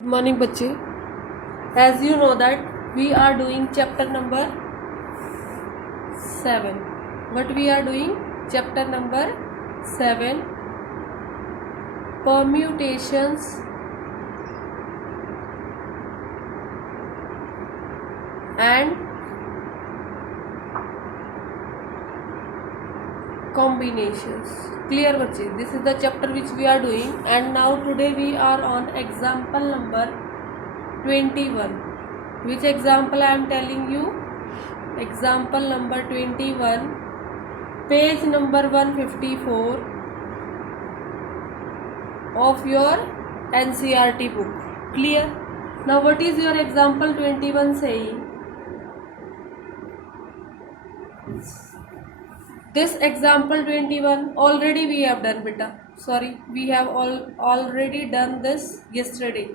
Good morning बच्चे. As you know that we are doing chapter number 7. What we are doing? Chapter number 7, permutations and combinations. Clear बच्चे? This is the chapter which we are doing, and now today we are on example number 21. Which example I am telling you? Example number 21, page number 154 of your NCERT book. Clear? Now what is your example 21 saying? This example 21 already we have done beta. Sorry, we have already done this yesterday.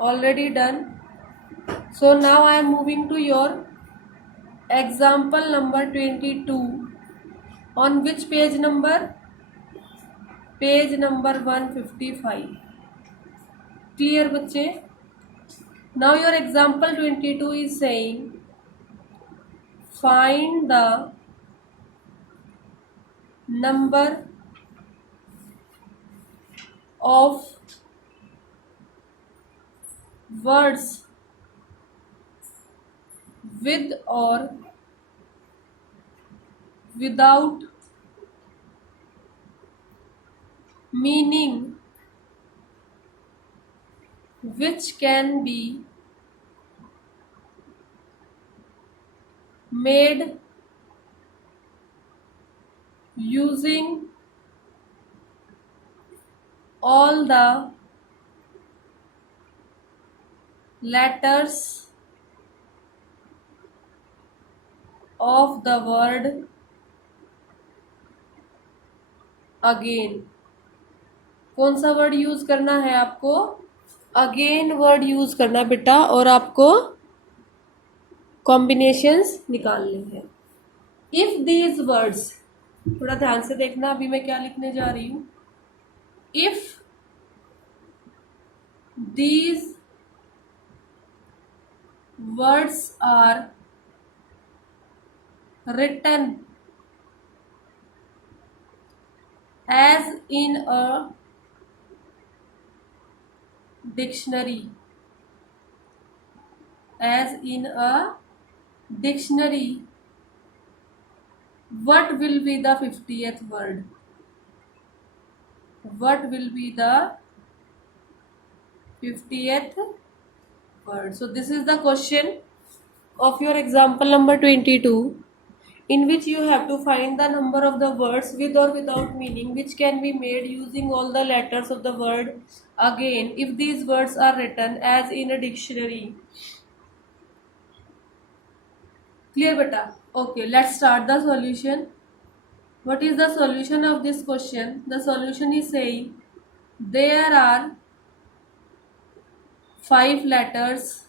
Already done. So now I am moving to your example number 22. On which page number? Page number 155. Clear बच्चे? Now your example 22 is saying find the number of words with or without meaning which can be made using all the letters of the word again. कौन सा word use करना है आपको? Again word use करना बेटा, और आपको combinations निकालने हैं. इफ दीज वर्ड्स, थोड़ा ध्यान से देखना अभी मैं क्या लिखने जा रही हूं. If these words are written as in a dictionary, what will be the 50th word? What will be the 50th word? So this is the question of your example number 22, in which you have to find the number of the words with or without meaning which can be made using all the letters of the word again if these words are written as in a dictionary. Clear beta? Okay, let's start the solution. What is the solution of this question? The solution is saying there are 5 letters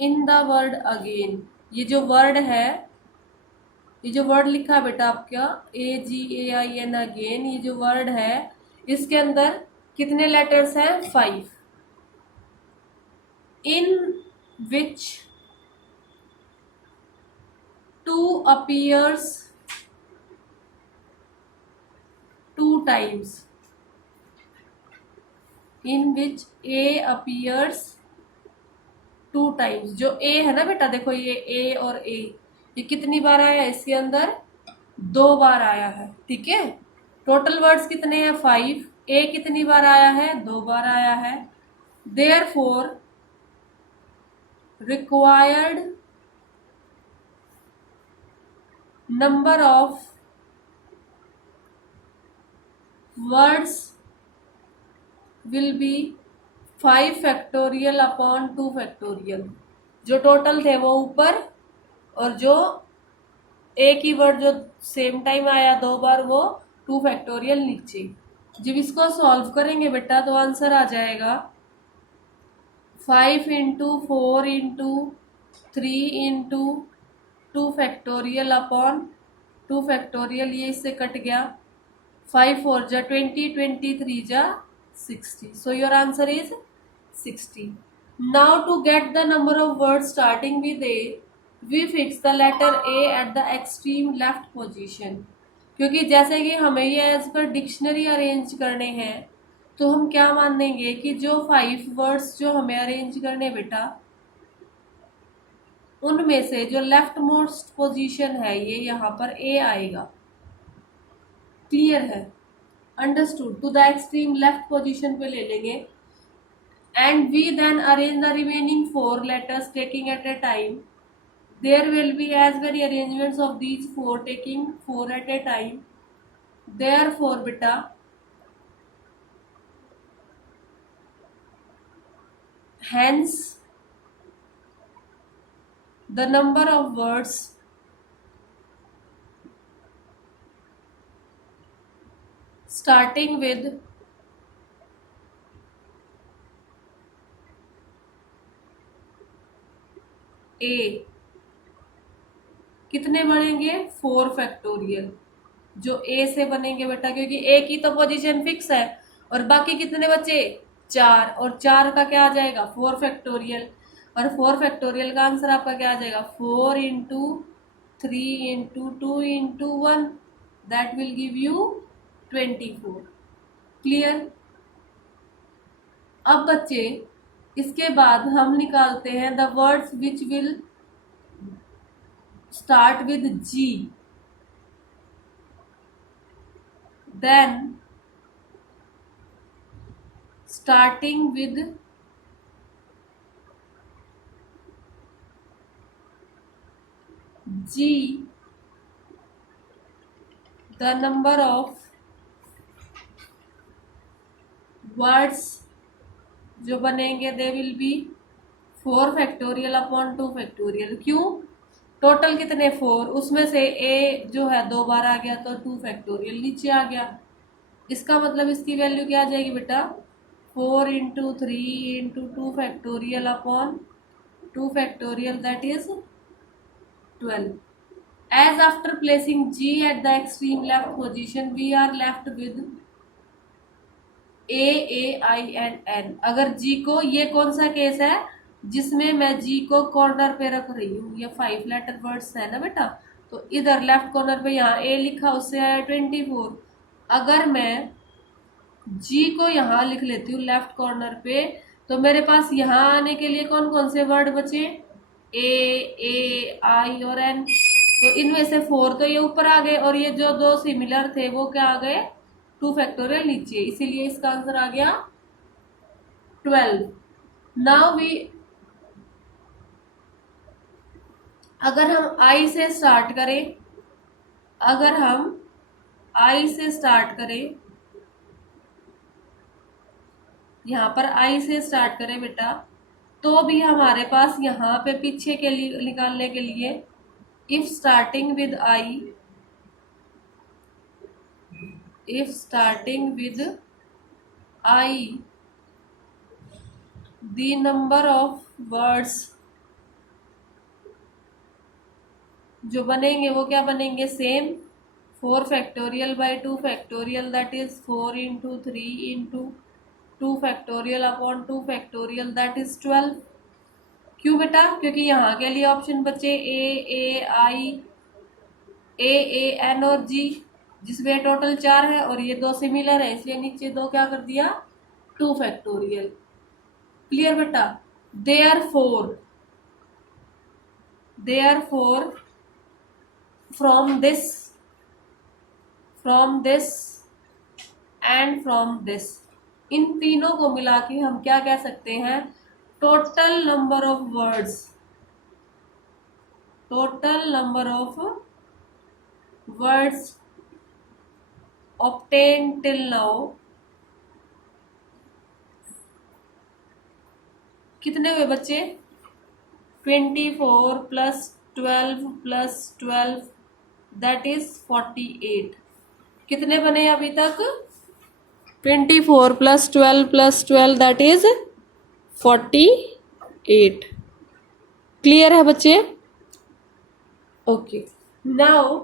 in the word again. ये जो word है, ये जो word लिखा है बेटा आपका AGAIN again, ये जो वर्ड है इसके अंदर कितने लेटर्स हैं? 5. इन विच 2 appears 2 times. In which A appears 2 times. जो A है ना बेटा, देखो ये A और A, ये कितनी बार आया है इसके अंदर? 2 बार आया है. ठीक है, टोटल वर्ड्स कितने हैं? 5. A कितनी बार आया है? 2 बार आया है. Therefore required number of words will be 5 factorial upon 2 factorial. जो टोटल थे वो ऊपर, और जो एक ही वर्ड जो सेम टाइम आया 2 बार वो 2 फैक्टोरियल नीचे. जब इसको सॉल्व करेंगे बेटा तो आंसर आ जाएगा 5 into 4 into 3 into 2 factorial upon 2 factorial, ये इससे कट गया 5 4 जा 20, 23 जा 60. So your answer is 60. Now to get the number of words starting with A, we fix the letter A at the extreme left position. क्योंकि जैसे कि हमें ये एज पर डिक्शनरी अरेंज करने हैं, तो हम क्या मानेंगे कि जो 5 वर्ड्स जो हमें अरेंज करने बेटा, उनमें से जो लेफ्ट मोस्ट पोजीशन है ये यहाँ पर ए आएगा. क्लियर है? Understood. To the extreme left position पे ले लेंगे. And we then arrange the remaining 4 letters taking at a time. There will be as very arrangements of these 4 taking 4 at a time. Therefore बेटा hence the number of words starting with A कितने बनेंगे? 4 factorial. जो A से बनेंगे बेटा, क्योंकि A की तो पोजीशन फिक्स है और बाकी कितने बचे? 4. और 4 का क्या आ जाएगा? 4 फैक्टोरियल. और 4 फैक्टोरियल का आंसर आपका क्या आ जाएगा? 4 into 3 into 2 into 1, that will give you 24. Clear? अब बच्चे इसके बाद हम निकालते हैं the words which will start with G. Then starting with G, the number of words जो बनेंगे they will be 4 factorial upon 2 factorial. क्यों? टोटल कितने? 4. उसमें से A जो है 2 बार आ गया तो 2 फैक्टोरियल नीचे आ गया. इसका मतलब इसकी वैल्यू क्या आ जाएगी बेटा? 4 into 3 into 2 factorial upon 2 factorial, that is 12. As after placing G at the extreme left position, we are left with A, I and N. अगर G को, ये कौन सा केस है जिसमें मैं G को कॉर्नर पे रख रही हूँ? ये 5 लेटर वर्ड्स है ना बेटा, तो इधर लेफ्ट कॉर्नर पे यहाँ A लिखा, उससे आया 24. अगर मैं G को यहाँ लिख लेती हूँ लेफ्ट कॉर्नर पे, तो मेरे पास यहाँ आने के लिए कौन कौन से वर्ड बचे? A, I और N. तो इनमें से 4 तो ये ऊपर आ गए और ये जो 2 सिमिलर थे वो क्या आ गए? 2 फैक्टोरियल नीचे. इसीलिए इसका आंसर आ गया 12. नाउ वी, अगर हम I से स्टार्ट करें, अगर हम I से स्टार्ट करें, यहाँ पर I से स्टार्ट करें बेटा, तो भी हमारे पास यहाँ पे पीछे के लिए निकालने के लिए if starting with I the number of words जो बनेंगे वो क्या बनेंगे? Same. 4 factorial by 2 factorial, that is 4 into 3 into 2 factorial upon 2 factorial, that is 12. क्यों बेटा? क्योंकि यहाँ के लिए ऑप्शन बचे A, N और G, जिसमें टोटल 4 है और ये 2 सिमिलर है, इसलिए नीचे 2 क्या कर दिया? 2 फैक्टोरियल. क्लियर बेटा? Therefore from this and from this, इन तीनों को मिला के हम क्या कह सकते हैं? Total number of words obtained till now कितने हुए बच्चे? 24 प्लस 12 प्लस 12, दैट इज 48. कितने बने अभी तक? 24 plus 12 plus 12, that is 48. Clear है बच्चे? Okay. Now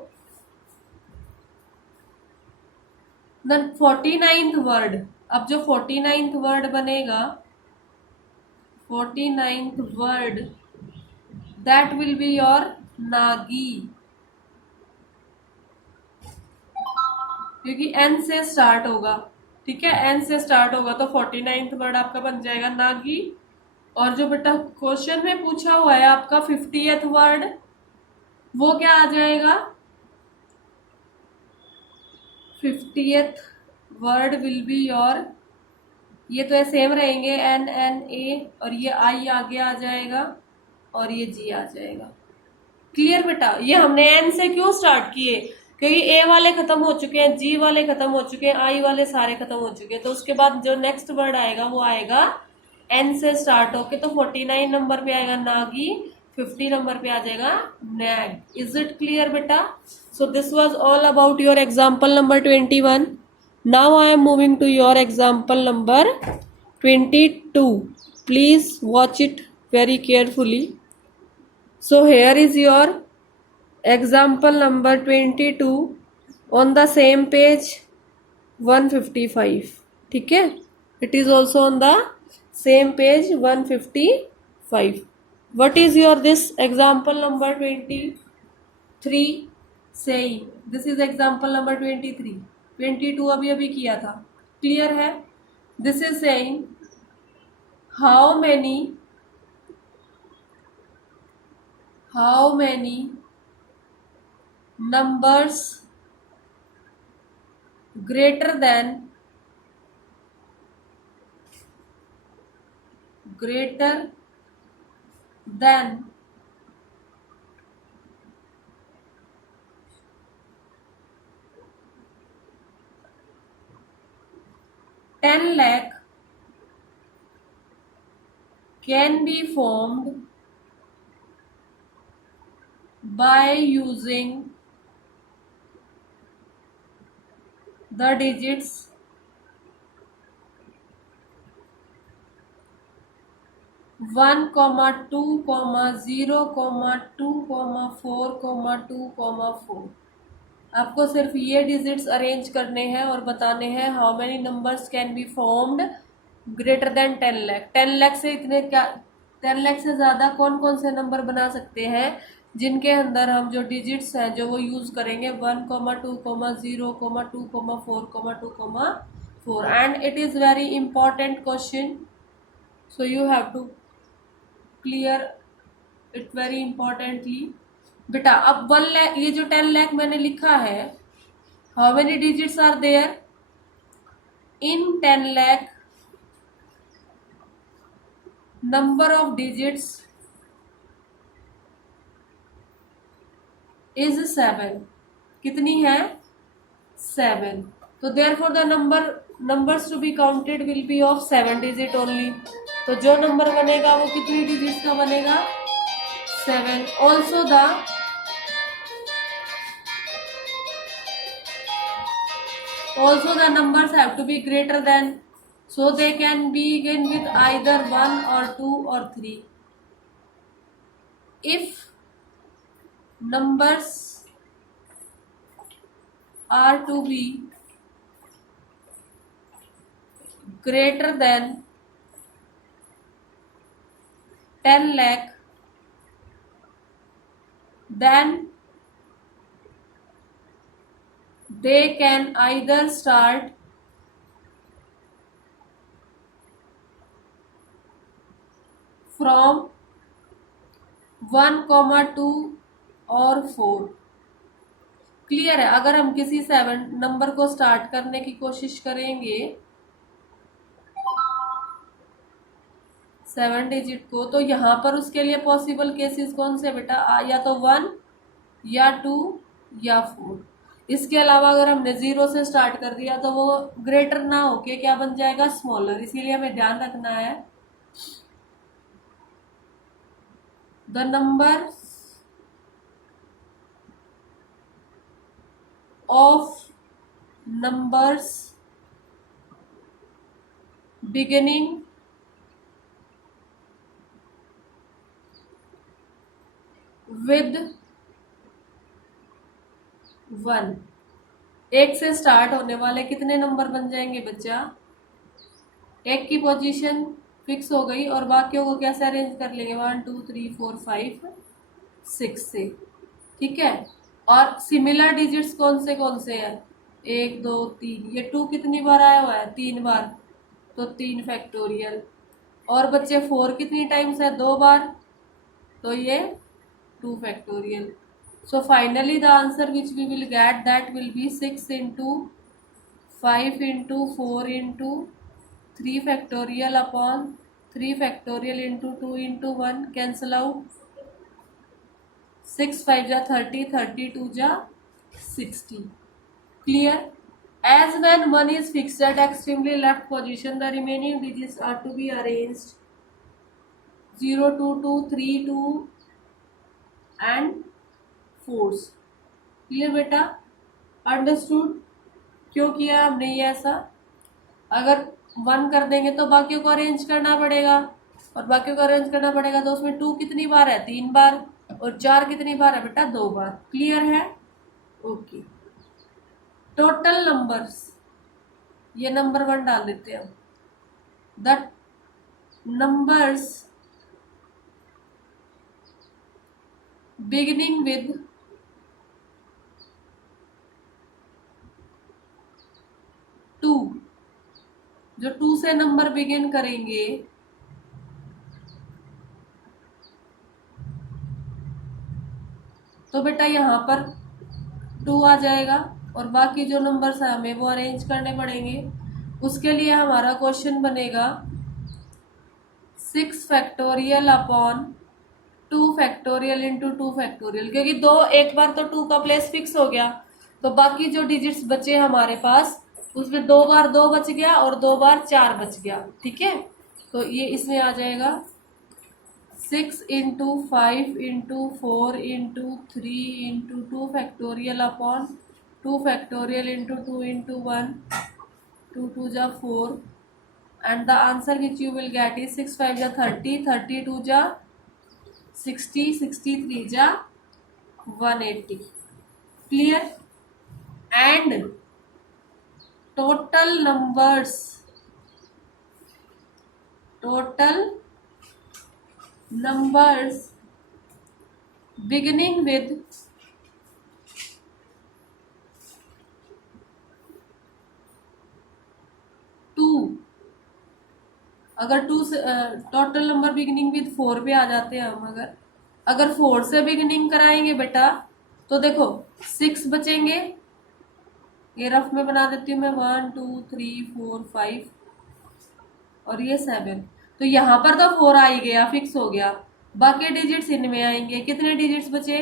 then 49th word, अब जो 49th वर्ड बनेगा, 49th word, that will be your Nagi, क्योंकि एन से स्टार्ट होगा, ठीक है, एन से स्टार्ट होगा तो 49th वर्ड आपका बन जाएगा नागी। और जो बेटा क्वेश्चन में पूछा हुआ है आपका 50th वर्ड, वो क्या आ जाएगा, 50th word will be your, ये तो सेम रहेंगे, एन एन ए, और ये आई आगे आ जाएगा और ये जी आ जाएगा। क्लियर बेटा, ये हमने एन से क्यों स्टार्ट किए, क्योंकि ए वाले खत्म हो चुके हैं, जी वाले खत्म हो चुके हैं, आई वाले सारे खत्म हो चुके हैं, तो उसके बाद जो नेक्स्ट वर्ड आएगा वो आएगा एन से स्टार्ट होके, तो 49 नंबर पे आएगा नागी, 50 नंबर पे आ जाएगा नैग। इज इट क्लियर बेटा? So this was all about your example number 21। Now I am moving to your example number 22। Please watch it very carefully. So here is your example number 22 on the same page 155. ठीक है, it is also on the same page 155. What is your this example number 23 saying? This is example number 23. 22 अभी अभी किया था, clear है? This is saying how many numbers greater than 10 lakh can be formed by using the digits 1, 2, 0, 2, 4, 2, 4। आपको सिर्फ ये digits arrange करने हैं और बताने हैं how many numbers can be formed greater than 10 lakh. 10 lakh से इतने क्या, 10 लाख से ज़्यादा कौन कौन से नंबर बना सकते हैं जिनके अंदर हम जो डिजिट्स हैं जो वो यूज़ करेंगे 1, 2, 0, 2, 4, 2, 4। And it is very important question, so you have to clear it very importantly. बेटा अब 1 लाख, ये जो 10 लाख मैंने लिखा है, how many digits are there in 10 lakh? Number of digits is 7। कितनी है? 7। तो therefore the numbers to be counted will be of 7 digit only. तो जो नंबर बनेगा वो कितनी डिजिट्स का बनेगा? 7। Also the numbers have to be greater than, so they can begin with either 1 or 2 or 3. If numbers are to be greater than 10 lakh, then they can either start from 1, 2 और 4। Clear है? अगर हम किसी 7 number को start करने की कोशिश करेंगे, 7 डिजिट को, तो यहाँ पर उसके लिए पॉसिबल केसेस कौन से बेटा? या तो 1 या 2 या 4। इसके अलावा अगर हमने 0 से स्टार्ट कर दिया तो वो ग्रेटर ना होके क्या बन जाएगा? स्मॉलर। इसीलिए हमें ध्यान रखना है the number of numbers beginning with 1। एक से स्टार्ट होने वाले कितने नंबर बन जाएंगे बच्चा? एक की पोजीशन फिक्स हो गई और बाकियों को कैसे अरेंज कर लेंगे? 1 2 3 4 5 6 से, ठीक है। और सिमिलर डिजिट्स कौन से हैं? 1 2 3, ये 2 कितनी बार आया हुआ है? 3 बार, तो 3 फैक्टोरियल। और बच्चे 4 कितनी टाइम्स है? 2 बार, तो ये 2 factorial. So finally the answer which we will get, that will be 6 into 5 into 4 into 3 factorial upon 3 factorial into 2 into 1, cancel out, 6 5 ja 30, 32 ja 60. Clear? As when 1 is fixed at extremely left position, the remaining digits are to be arranged 0 2 2 3 2 and 4. Clear बेटा? Understood? क्यों किया हमने ये ऐसा? अगर 1 कर देंगे तो बाकियों को अरेंज करना पड़ेगा, और बाकियों को अरेंज करना पड़ेगा तो उसमें 2 कितनी बार है? 3 बार, और 4 कितनी बार है बेटा? 2 बार। क्लियर है? ओके। टोटल नंबर्स, ये नंबर 1 डाल देते हैं। द नंबर्स बिगिनिंग विद 2, जो 2 से नंबर बिगिन करेंगे, तो बेटा यहाँ पर 2 आ जाएगा, और बाकी जो नंबर्स हैं हमें वो अरेंज करने पड़ेंगे। उसके लिए हमारा क्वेश्चन बनेगा 6 factorial upon 2 factorial into 2 factorial, क्योंकि एक बार तो 2 का प्लेस फिक्स हो गया, तो बाकी जो डिजिट्स बचे हमारे पास उसमें 2 बार 2 बच गया और 2 बार 4 बच गया, ठीक है। तो ये इसमें आ जाएगा 6 into 5 into 4 into 3 into 2 factorial upon 2 factorial into 2 into 1, 2 2 जा 4, and the answer which you will get is 6 5 ja 30, 32 ja 60, 63 ja 180. Clear? And total numbers beginning with 2, अगर 2 से टोटल नंबर बिगिनिंग विद 4 पे आ जाते हैं हम, अगर 4 से बिगिनिंग कराएंगे बेटा, तो देखो 6 बचेंगे, ये रफ में बना देती हूँ मैं, 1 2 3 4 5 और ये 7, तो यहाँ पर तो 4 आ ही गया, फिक्स हो गया। बाकी डिजिट्स इनमें आएंगे। कितने डिजिट्स बचे?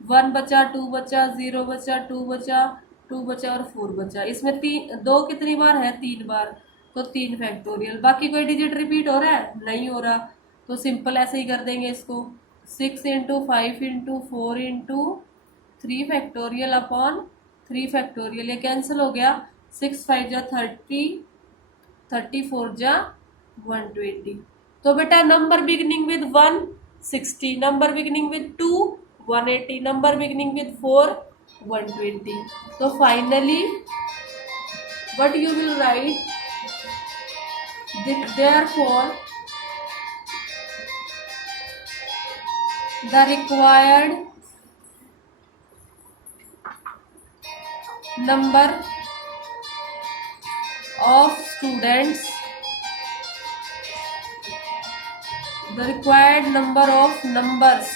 1 बचा, 2 बचा, 0 बचा, 2 बचा, 2 बचा और 4 बचा। इसमें 2 कितनी बार है? 3 बार, तो 3 फैक्टोरियल। बाकी कोई डिजिट रिपीट हो रहा है? नहीं हो रहा, तो सिंपल ऐसे ही कर देंगे इसको, 6 into 5 into 4 into 3 factorial upon 3 factorial, ये कैंसिल हो गया, 6 5 जा 30, 34 जा 120। तो बेटा number beginning with 1 60, number beginning with 2 180, number beginning with 4 120। तो finally what you will write, therefore the required number of students, the required number of numbers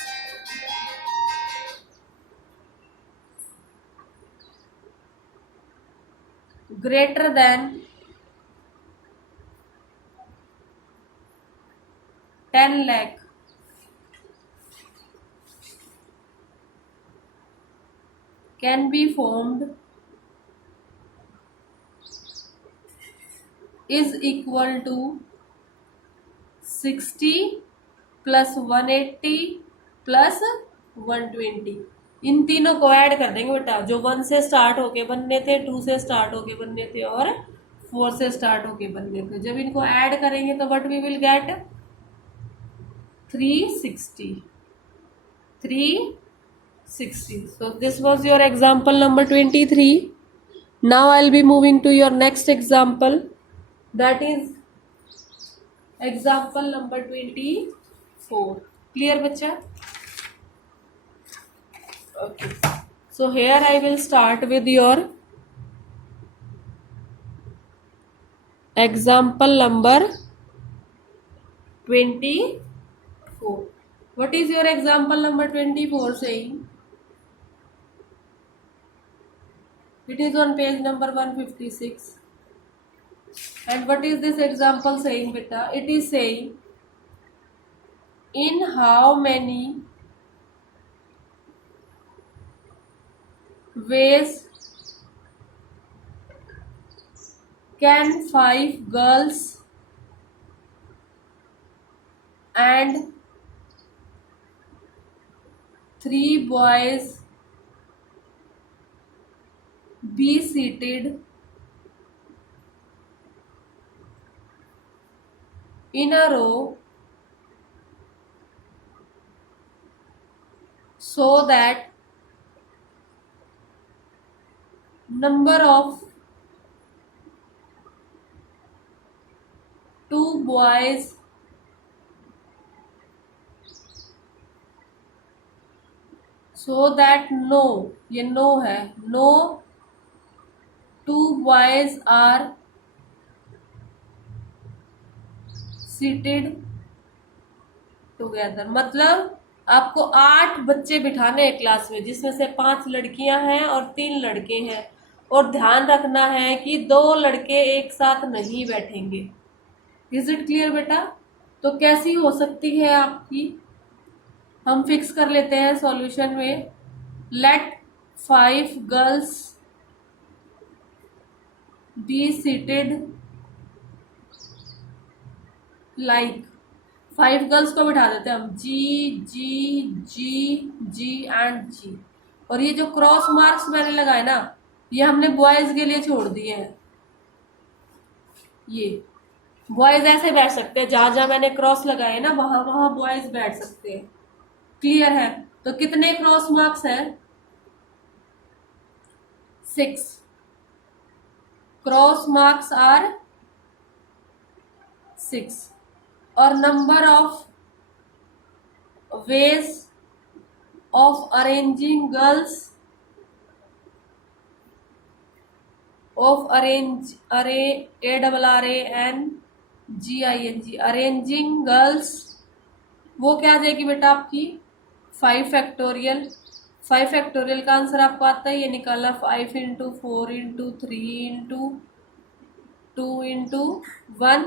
greater than 10 lakh can be formed is equal to 60 plus 180 plus 120। इन तीनों को add कर देंगे बेटा, जो 1 से start होके बनने थे, 2 से स्टार्ट होके बनने थे और 4 से स्टार्ट होके बनने थे। जब इनको ऐड करेंगे तो what we will get 360। So this was your example number 23. Now I'll be moving to your next example, that is example number 24. Clear बच्चा? Okay. So here I will start with your example number 24. What is your example number 24 saying? It is on page number 156. And what is this example saying, beta? It is saying, in how many ways can 5 girls and 3 boys be seated in a row so that number of 2 boys so that no, ये no है, no 2 boys are seated together. मतलब आपको 8 बच्चे बिठाने हैं class में, जिसमें से 5 लड़कियां हैं और 3 लड़के हैं, और ध्यान रखना है कि 2 लड़के एक साथ नहीं बैठेंगे. इज इट क्लियर बेटा? तो कैसी हो सकती है आपकी, हम फिक्स कर लेते हैं सॉल्यूशन में. Let 5 girls be seated like, 5 girls को बिठा देते हैं हम, जी जी जी जी एंड जी. और ये जो क्रॉस मार्क्स मैंने लगाए ना, ये हमने बॉयज के लिए छोड़ दिए हैं. ये बॉयज ऐसे बैठ सकते हैं, जहां जहां मैंने क्रॉस लगाए ना वहां वहां बॉयज बैठ सकते हैं. क्लियर है? तो कितने क्रॉस मार्क्स हैं? 6. Cross marks are 6. और number of ways of arranging girls of arrange array ARRANGING arranging girls, वो क्या आ जाएगी बेटा आपकी 5 फैक्टोरियल. 5 फैक्टोरियल का आंसर आपको आता है, ये निकालना 5 into 4 into 3 into 2 into 1,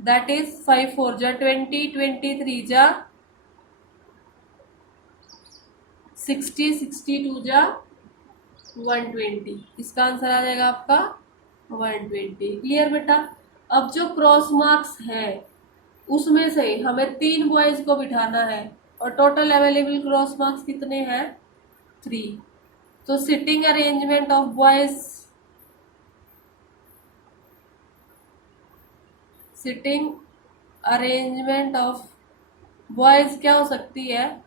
that is 5 4 जा 20, 23 जा 60, 62 जा 120. इसका आंसर आ जाएगा आपका 120. क्लियर बेटा? अब जो क्रॉस मार्क्स है उसमें से हमें 3 बॉयज को बिठाना है, और टोटल अवेलेबल क्रॉस मार्क्स कितने हैं? 3. तो sitting arrangement of boys, sitting arrangement of boys क्या हो सकती है?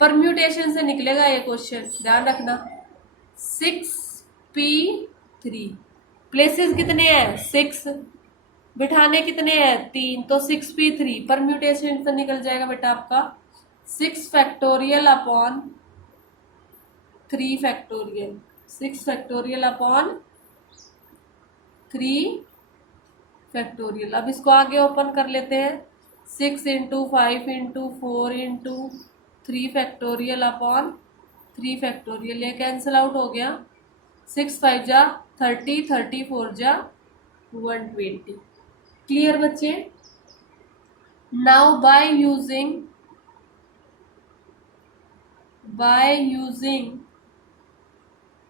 परम्यूटेशन से निकलेगा ये क्वेश्चन, ध्यान रखना. 6p3, प्लेसेस कितने हैं? 6, बिठाने कितने हैं? 3, तो 6p3 परम्यूटेशन से निकल जाएगा बेटा आपका 6 factorial upon 3 factorial. 6 factorial upon 3 factorial. अब इसको आगे ओपन कर लेते हैं. 6 into 5 into 4 into 3 factorial upon 3 factorial. ये कैंसिल आउट हो गया. 6 5 जा 30, 34 जा 120. क्लियर बच्चे? Now by using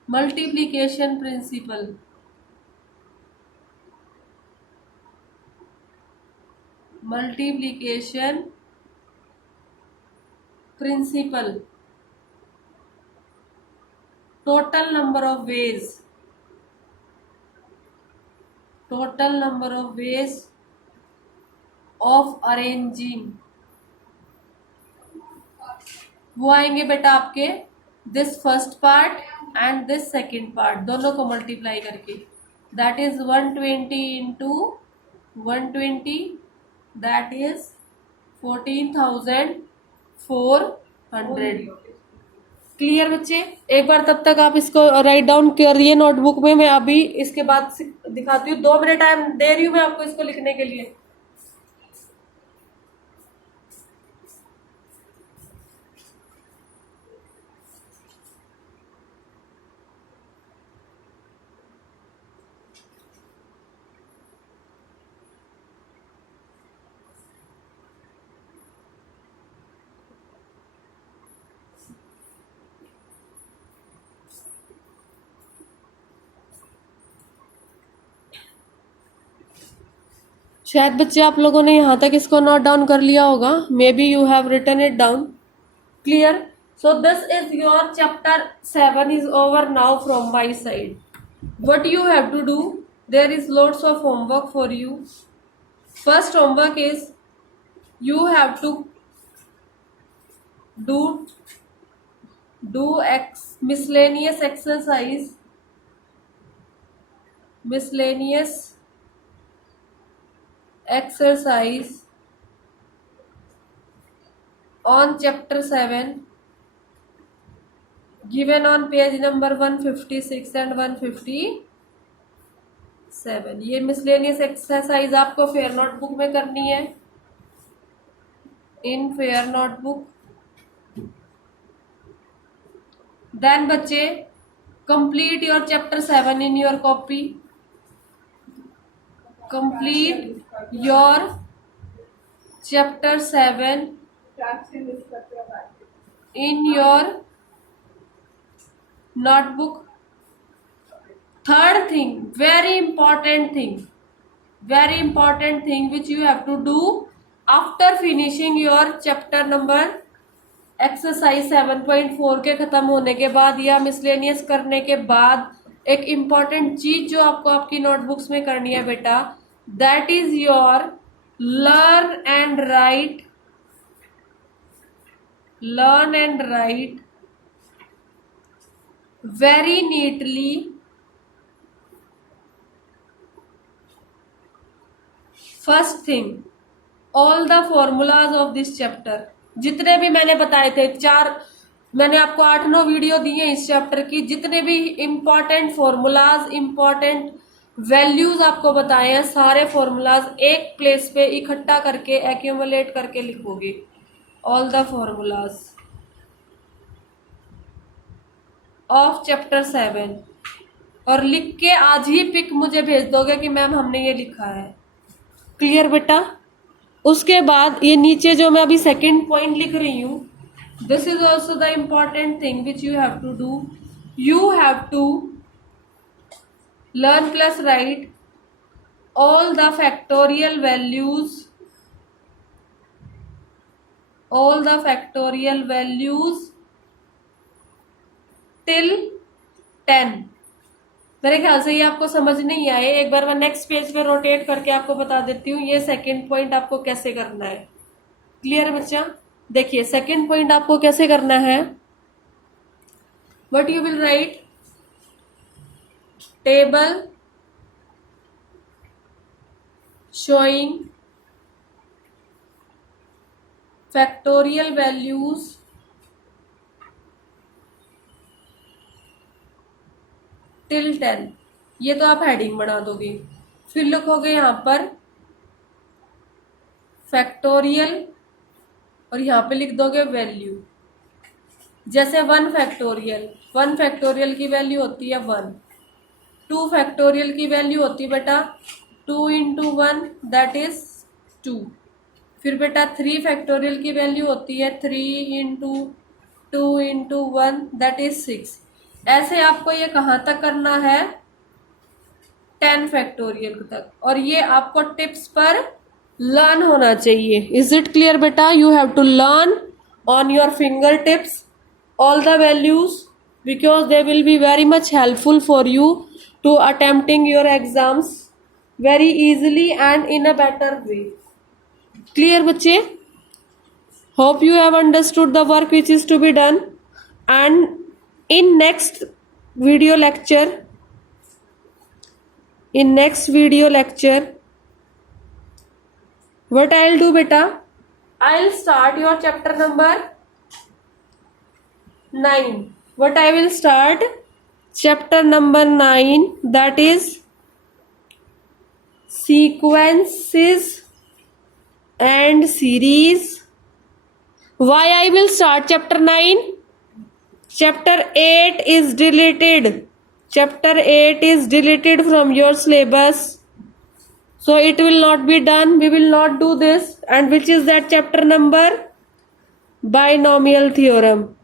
multiplication principal, total number of ways of arranging, वो आएंगे बेटा आपके this first part and this second part, दोनों को मल्टीप्लाई करके, that is 120 into 120, that is 14,400। Clear बच्चे? एक बार तब तक आप इसको राइट डाउन करिए नोटबुक में, मैं अभी इसके बाद दिखाती हूँ। 2 मिनट टाइम दे रही हूँ मैं आपको इसको लिखने के लिए। शायद बच्चे आप लोगों ने यहाँ तक इसको नोट डाउन कर लिया होगा, may be you have written it down. Clear? So this is your chapter 7 is over now from my side. What you have to do, there is lots of homework for you. First homework is you have to do miscellaneous exercise on chapter 7 given on page number 156 and 157। ये miscellaneous exercise आपको fair notebook में करनी है, इन fair notebook. Then बच्चे complete your chapter 7 in your copy, complete your chapter 7 in your notebook। Third thing, very important thing which you have to do after finishing your chapter number exercise 7.4 के खत्म होने के बाद या miscellaneous करने के बाद, एक इम्पॉर्टेंट चीज जो आपको आपकी नोटबुक्स में करनी है बेटा, that is your learn and right very neatly first thing all the formulas of this chapter। जितने भी मैंने बताए थे, मैंने आपको 8-9 वीडियो दी है इस चैप्टर की, जितने भी इम्पॉर्टेंट फॉर्मूलाज, इम्पॉर्टेंट वैल्यूज आपको बताए हैं, सारे फॉर्मूलाज एक प्लेस पे इकट्ठा करके एक्यूमुलेट करके लिखोगे, all the formulas of chapter 7, और लिख के आज ही पिक मुझे भेज दोगे कि मैम हमने ये लिखा है। क्लियर बेटा? उसके बाद ये नीचे जो मैं अभी सेकंड पॉइंट लिख रही हूँ, this is also the important thing which you have to do. You have to learn plus write all the factorial values till 10। मेरे ख्याल से ये आपको समझ नहीं आए, एक बार मैं नेक्स्ट पेज पे रोटेट करके आपको बता देती हूँ ये सेकंड पॉइंट आपको कैसे करना है। क्लियर बच्चा? देखिए सेकंड पॉइंट आपको कैसे करना है। What you will write, table showing factorial values till 10। ये तो आप हेडिंग बना दोगे, फिर लिखोगे यहाँ पर फैक्टोरियल और यहाँ पे लिख दोगे वैल्यू। जैसे 1 फैक्टोरियल की वैल्यू होती है 1, 2 फैक्टोरियल की वैल्यू होती है बेटा 2 इंटू 1 दैट इज 2। फिर बेटा 3 फैक्टोरियल की वैल्यू होती है 3 इंटू 2 इंटू 1 दैट इज 6। ऐसे आपको ये कहाँ तक करना है, 10 फैक्टोरियल तक, और ये आपको टिप्स पर लर्न होना चाहिए। इज इट क्लियर बेटा? You have to learn on your finger tips all the values because they will be very much helpful for you to attempting your exams very easily and in a better way। Clear बच्चे? Hope you have understood the work which is to be done, and in next video lecture. In next video lecture, what I'll do beta, I'll start your chapter number 9. What I will start? Chapter number 9, that is sequences and series. Why I will start chapter 9? Chapter 8 is deleted. Chapter 8 is deleted from your syllabus. So it will not be done. We will not do this. And which is that chapter number? Binomial theorem.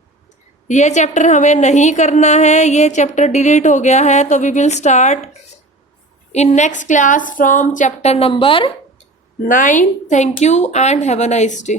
ये chapter हमें नहीं करना है, ये chapter delete हो गया है. तो we will start in next class from chapter number 9. Thank you and have a nice day.